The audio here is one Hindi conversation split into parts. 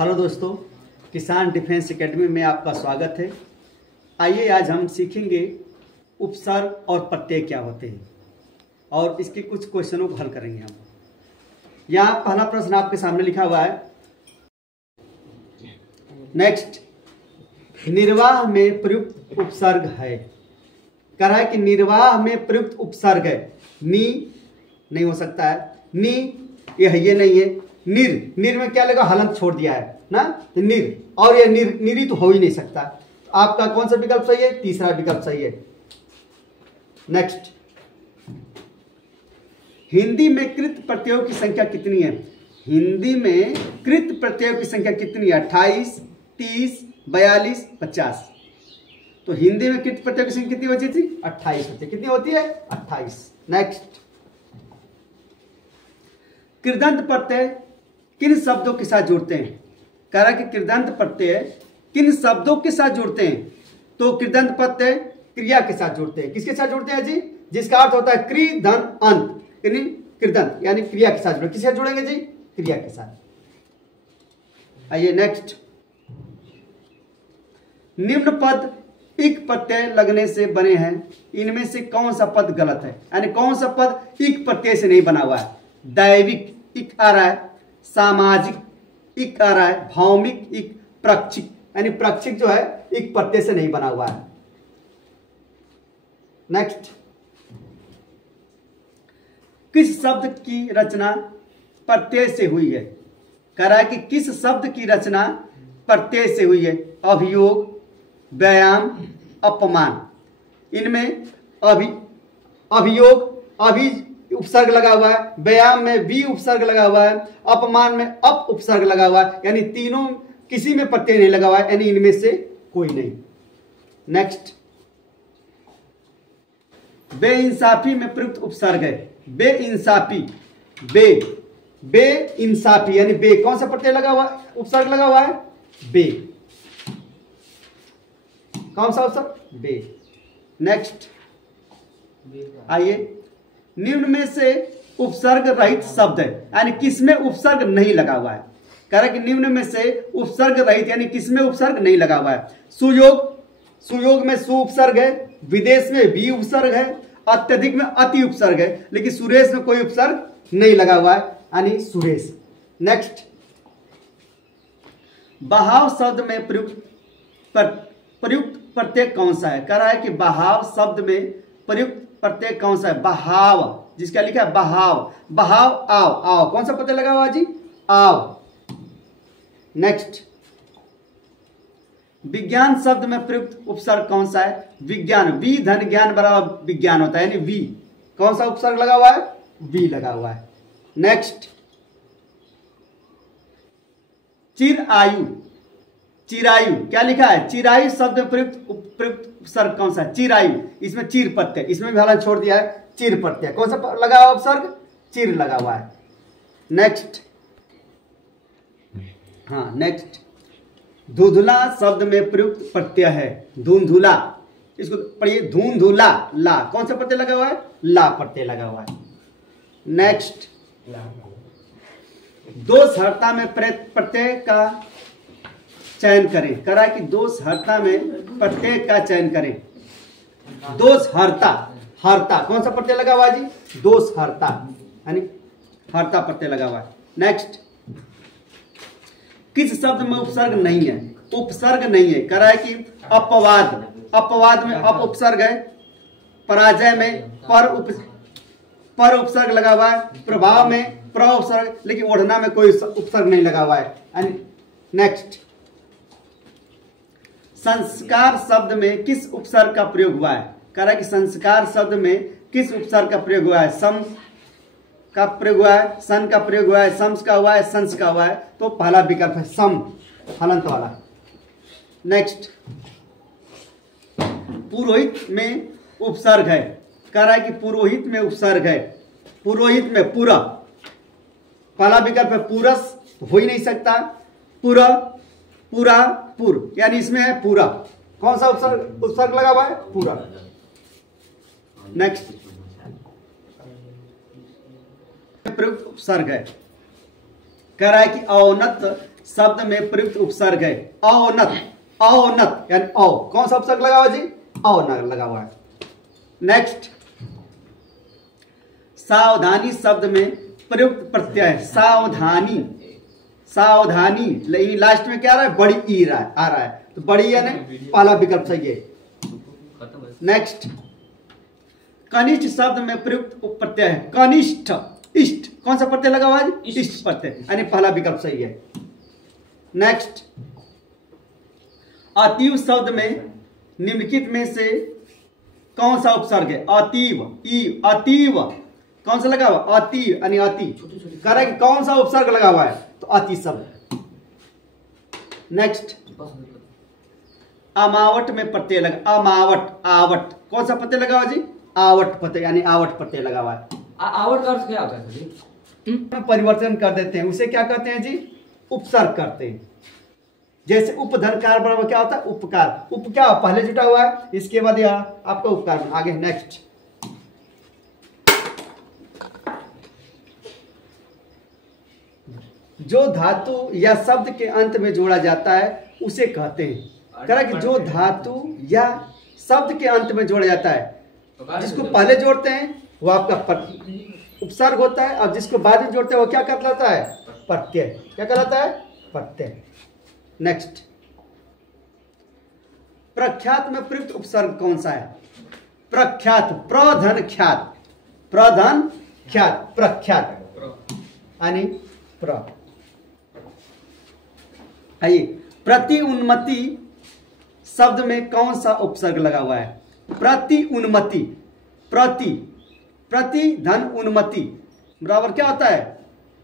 हेलो दोस्तों, किसान डिफेंस एकेडमी में आपका स्वागत है। आइए आज हम सीखेंगे उपसर्ग और प्रत्यय क्या होते हैं और इसके कुछ क्वेश्चनों को हल करेंगे हम। यहाँ पहला प्रश्न आपके सामने लिखा हुआ है, नेक्स्ट, निर्वाह में प्रयुक्त उपसर्ग है। कह रहा है कि निर्वाह में प्रयुक्त उपसर्ग है। नी नहीं हो सकता है, नी ये नहीं है। निर में क्या लगा, हलंत छोड़ दिया है ना, तो निर, और ये निरी तो हो ही नहीं सकता। आपका कौन सा विकल्प सही है? तीसरा विकल्प सही है। नेक्स्ट, हिंदी में कृत प्रत्ययों की संख्या कितनी है? हिंदी में कृत प्रत्ययों की संख्या कितनी है? 28, 30, 42, 50। तो हिंदी में कृत प्रत्ययों की संख्या कितनी होती थी? 28 होती है। कितनी होती है? 28। नेक्स्ट, कृदंत प्रत्यय किन शब्दों के साथ जुड़ते हैं? कह रहा है कि कृदंत प्रत्यय किन शब्दों के साथ जुड़ते हैं? तो कृदंत प्रत्यय क्रिया के साथ जुड़ते हैं। किसके साथ जुड़ते हैं जी? जिसका अर्थ होता है क्री धन अंत, यानी कृदंत यानी क्रिया के साथ जुड़े। किसके साथ जुड़ेंगे जी? क्रिया के साथ। आइए नेक्स्ट, निम्न पद इक प्रत्यय लगने से बने हैं, इनमें से कौन सा पद गलत है? यानी कौन सा पद इक प्रत्यय से नहीं बना हुआ है? दैविक इक आ रहा है, सामाजिक इक आ रहा है, भौमिक इक, प्रक्षिक यानी प्रक्षिक जो है इक प्रत्यय से नहीं बना हुआ है। नेक्स्ट, किस शब्द की रचना प्रत्यय से हुई है? कह रहा है कि किस शब्द की रचना प्रत्यय से हुई है? अभियोग, व्यायाम, अपमान। इनमें अभियोग अभि उपसर्ग लगा हुआ है, व्यायाम में भी उपसर्ग लगा हुआ है, अपमान में अप उपसर्ग लगा हुआ है, यानी तीनों किसी में प्रत्यय नहीं लगा हुआ है, यानी इनमें से कोई नहीं। नेक्स्ट, बेइंसाफी में प्रयुक्त उपसर्ग है। बेइंसाफी, बेइंसाफी यानी बे, कौन सा प्रत्यय लगा हुआ है? उपसर्ग लगा हुआ है बे। कौन सा उपसर्ग? बे। नेक्स्ट, आइए, निम्न में से उपसर्ग रहित शब्द है, यानी किसमें उपसर्ग नहीं लगा हुआ है? कह रहा है कि निम्न में से उपसर्ग रहित यानी किसमें उपसर्ग नहीं लगा हुआ है? सुयोग, सुयोग में सु उपसर्ग है, विदेश में भी उपसर्ग है, अत्यधिक में अति उपसर्ग है, लेकिन सुरेश में कोई उपसर्ग नहीं लगा हुआ है, यानी सुरेश। नेक्स्ट, बहाव शब्द में प्रयुक्त प्रत्यय कौन सा है? कह रहा है कि बहाव शब्द में प्रयुक्त प्रत्यय कौन सा है? बहाव, जिसका लिखा है बहाव, बहाव आव, आव कौन सा प्रत्यय लगा हुआ जी? आव। नेक्स्ट, विज्ञान शब्द में प्रयुक्त उपसर्ग कौन सा है? विज्ञान, वी धन ज्ञान बराबर विज्ञान होता है, यानी वी। कौन सा उपसर्ग लगा हुआ है? वी लगा हुआ है। नेक्स्ट, चिरायु, चिरायु क्या लिखा है? चिरायु शब्द में प्रयुक्त उपसर्ग कौन सा है? चिरायु, इसमें चीर प्रत्यय, इसमें भी हलन छोड़ दिया है, चीर प्रत्यय। कौन सा लगा हुआ उपसर्ग? चीर लगा हुआ है। नेक्स्ट, हाँ नेक्स्ट, धुंधुला शब्द में प्रयुक्त प्रत्यय है। धुंधुला, इसको पढ़िए, धुंधुला, ला, कौन सा प्रत्यय लगा हुआ है? ला प्रत्यय लगा हुआ है। नेक्स्ट, दोषहर्ता में प्रत्यय का चयन करें। करा कि दोषहर्ता में प्रत्यय का चयन करें। दोषहर्ता, हर्ता कौन सा प्रत्यय लगा हुआ है जी? दोषहर्ता, यानी हर्ता प्रत्यय लगा हुआ है। नेक्स्ट, किस शब्द में उपसर्ग नहीं है? उपसर्ग नहीं है। कह रहा है कि अपवाद, अपवाद में अप उपसर्ग है, पराजय में पर उपसर्ग लगा हुआ है, प्रभाव में प्र उपसर्ग, लेकिन ओढ़ना में कोई उपसर्ग नहीं लगा हुआ है। नेक्स्ट, संस्कार शब्द में किस उपसर्ग का प्रयोग हुआ है? कह रहा है कि संस्कार शब्द में किस उपसर्ग का प्रयोग हुआ है? सम का प्रयोग हुआ है, सन का प्रयोग हुआ है, शम्स का हुआ है, संस का हुआ है, तो पहला विकल्प है सम, हलंत वाला। नेक्स्ट, पुरोहित में उपसर्ग है। कह रहा है कि पुरोहित में उपसर्ग है। पुरोहित में पूरा, पहला विकल्प है पुरस, हो ही नहीं सकता। पूरा, पूरा, पूर, यानी इसमें है पूरा। कौन सा उपसर्ग लगा हुआ है? पूरा। नेक्स्ट, प्रयुक्त उपसर्ग है। कह रहा है कि औन्नत शब्द में प्रयुक्त उपसर्ग है औन्नत, औन्नत यानी औ, कौन सा उपसर्ग लगा हुआ जी? औ लगा हुआ है। नेक्स्ट, सावधानी शब्द में प्रयुक्त प्रत्यय है सावधानी, सावधानी, लास्ट में क्या आ रहा है? बड़ी ई आ रहा है, तो बड़ी यानी पहला विकल्प सही है। नेक्स्ट, कनिष्ठ शब्द में प्रयुक्त प्रत्यय है कनिष्ठ, इष्ट, कौन सा प्रत्यय लगा हुआ है? इष्ट प्रत्यय यानी पहला विकल्प सही है। नेक्स्ट, अतीव शब्द में निम्नलिखित में से कौन सा उपसर्ग है? अतीव, ई, अतीव, कौन सा लगा हुआ? अतीव यानी अति, कह रहा है कि कौन सा उपसर्ग लगा हुआ है? तो अति शब्द। नेक्स्ट, अमावट में प्रत्यय लगा, अमावट, आवट, कौन सा प्रत्यय लगा हुआ जी? आवट प्रत्यय यानी आवट प्रत्यय लगा हुआ है। आवट का अर्थ क्या होता है जी? परिवर्तन कर देते हैं, उसे क्या कहते हैं जी? उपसर्ग करते हैं। जैसे उपधनकार बराबर क्या होता है? उपकार, उप क्या पहले जुटा हुआ है, इसके बाद यह आपका उपकार। आगे नेक्स्ट, जो धातु या शब्द के अंत में जोड़ा जाता है उसे कहते हैं, कह रहा कि जो धातु या शब्द के अंत में जोड़ा जाता है, जिसको पहले जोड़ते हैं वो आपका उपसर्ग होता है, और जिसको बाद में जोड़ते हैं वो क्या कहलाता है? प्रत्यय। क्या कहलाता है? प्रत्यय। नेक्स्ट, प्रख्यात में प्रयुक्त उपसर्ग कौन सा है? प्रख्यात, प्रधन ख्यात, प्रधन ख्यात, प्रख्यात यानी प्र। आइए, प्रति उन्मति शब्द में कौन सा उपसर्ग लगा हुआ है? प्रति उन्मति, प्रति, प्रति धन उन्मति बराबर क्या होता है?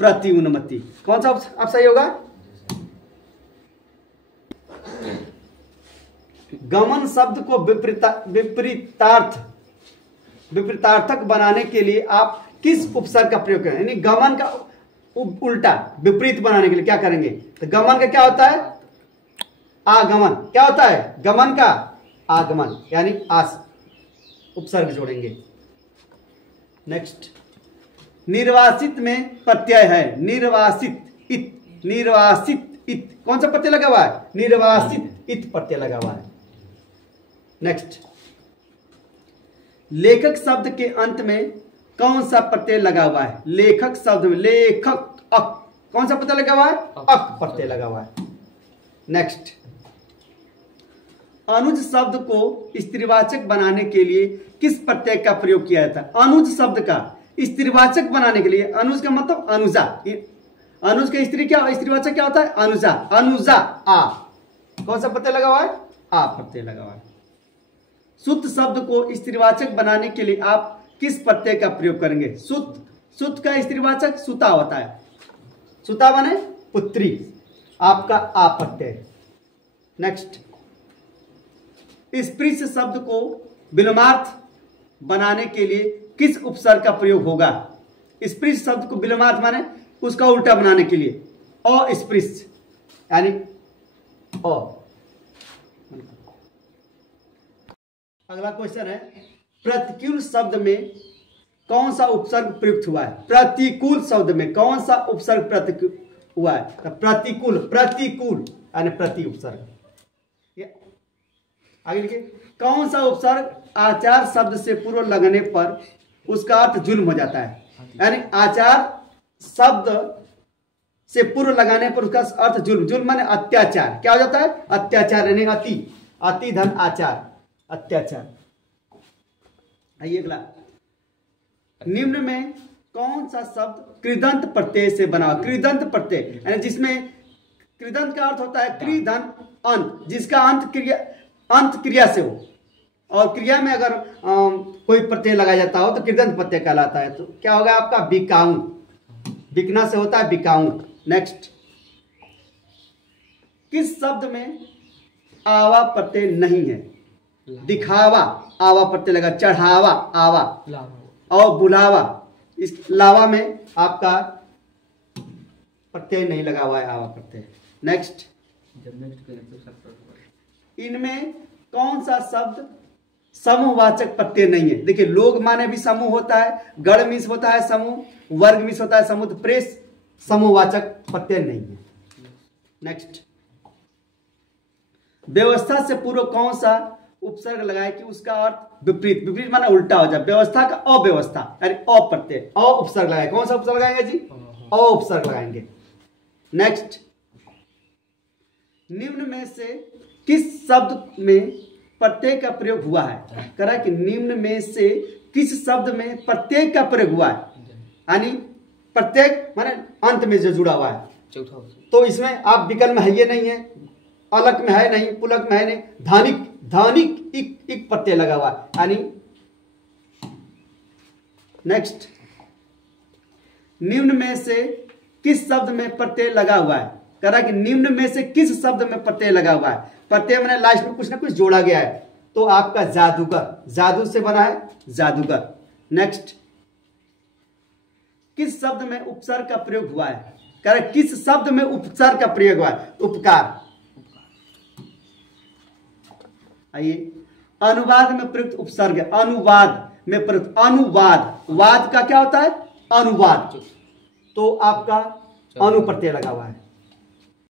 प्रति उन्मति। कौन सा आप सही होगा? गमन शब्द को विपरीतार्थक बनाने के लिए आप किस उपसर्ग का प्रयोग करें? यानी गमन का उल्टा विपरीत बनाने के लिए क्या करेंगे? तो गमन का क्या होता है? आगमन। क्या होता है? गमन का आगमन यानी आस, उपसर्ग जोड़ेंगे। नेक्स्ट, निर्वासित में प्रत्यय है निर्वासित, इत, निर्वासित, इत, कौन सा प्रत्यय लगा हुआ है? निर्वासित, इत प्रत्यय लगा हुआ है। नेक्स्ट, लेखक शब्द के अंत में कौन सा प्रत्यय लगा हुआ है? लेखक शब्द में लेखक, अक, कौन सा प्रत्यय लगा हुआ है? अक प्रत्यय लगा हुआ है। नेक्स्ट, अनुज शब्द को स्त्रीवाचक बनाने के लिए किस प्रत्यय का प्रयोग किया जाता है? अनुज शब्द का स्त्रीवाचक बनाने के लिए, अनुज का मतलब अनुजा, अनुज का स्त्री क्या, स्त्रीवाचक क्या होता है? अनुजा, अनुजा, आ, कौन सा प्रत्यय लगा हुआ है? आ प्रत्यय लगा हुआ है। सुत शब्द को स्त्रीवाचक बनाने के लिए आप किस प्रत्यय का प्रयोग करेंगे? सुत, सुत का स्त्रीवाचक सुता होता है, सुता माने पुत्री, आपका आ प्रत्यय। नेक्स्ट, स्पृश शब्द को विलोमार्थ बनाने के लिए किस उपसर्ग का प्रयोग होगा? स्पृश शब्द को विलोमार्थ माने उसका उल्टा बनाने के लिए अस्पृश यानी अ। अगला क्वेश्चन है, प्रतिकूल शब्द में कौन सा उपसर्ग प्रयुक्त हुआ है? प्रतिकूल शब्द में कौन सा उपसर्ग प्रतिकूल हुआ है? तो प्रतिकूल, प्रतिकूल यानी प्रति उपसर्ग। आगे लिखिए, कौन सा उपसर्ग आचार शब्द से पूर्व लगने पर उसका अर्थ जुल्म हो जाता है? यानी आचार शब्द से पूर्व लगाने पर उसका अर्थ जुल्म, जुल्म माने अत्याचार। क्या हो जाता है? अत्याचार यानी अति, अति धन आचार, अत्याचार। आइए अगला, निम्न में कौन सा शब्द कृदंत प्रत्यय से बना? कृदंत प्रत्यय यानी जिसमें कृदंत का अर्थ होता है कृधन अंत, जिसका अंत क्रिया, अंत क्रिया से हो, और क्रिया में अगर कोई प्रत्यय लगाया जाता हो तो कृदंत प्रत्यय कहलाता है। तो क्या होगा आपका? बिकाऊ, बिकना से होता है बिकाऊ। नेक्स्ट, किस शब्द में आवा प्रत्यय नहीं है? दिखावा, आवा प्रत्यय लगा, चढ़ावा, आवा, और बुलावा, इस लावा में आपका प्रत्यय नहीं लगा हुआ है, आवा प्रत्यय। नेक्स्ट, इनमें कौन सा शब्द समूहवाचक प्रत्यय नहीं है? देखिए, लोग माने भी समूह होता है, गण मिस होता है समूह, वर्ग मिस होता है समूह, तो प्रेस समूहवाचक प्रत्यय नहीं है। नेक्स्ट, व्यवस्था से पूर्व कौन सा उपसर्ग लगाए कि उसका अर्थ विपरीत, विपरीत माना उल्टा हो जाए, व्यवस्था का अव्यवस्था, अरे अ प्रत्यय, अ उपसर्ग लगाए, कौन सा उपसर्ग लगाएंगे जी, अ उपसर्ग लगाएंगे। नेक्स्ट, निम्न में से किस शब्द में प्रत्यय का प्रयोग हुआ है, करा कि निम्न में से किस शब्द में प्रत्यय का प्रयोग हुआ है, यानी प्रत्येक माने अंत में जो जुड़ा हुआ है, तो इसमें आप विकल्प में है ये नहीं है, अलग में है नहीं, पुलक में है नहीं, धानिक, धानिक इक प्रत्यय लगा हुआ है, यानी। नेक्स्ट, निम्न में से किस शब्द में प्रत्यय लगा हुआ है, करा कि निम्न में से किस शब्द में प्रत्यय लगा हुआ है, प्रत्यय मैंने लास्ट में कुछ ना कुछ जोड़ा गया है, तो आपका जादूगर, जादू से बना है जादूगर। नेक्स्ट, किस शब्द में उपसर्ग का प्रयोग हुआ है, करा किस शब्द में उपसर्ग का प्रयोग हुआ है, उपकार। आइए, अनुवाद में प्रयुक्त उपसर्ग, अनुवाद में प्रयुक्त, अनुवाद, वाद का क्या होता है, अनुवाद, तो आपका अनु प्रत्यय लगा हुआ है।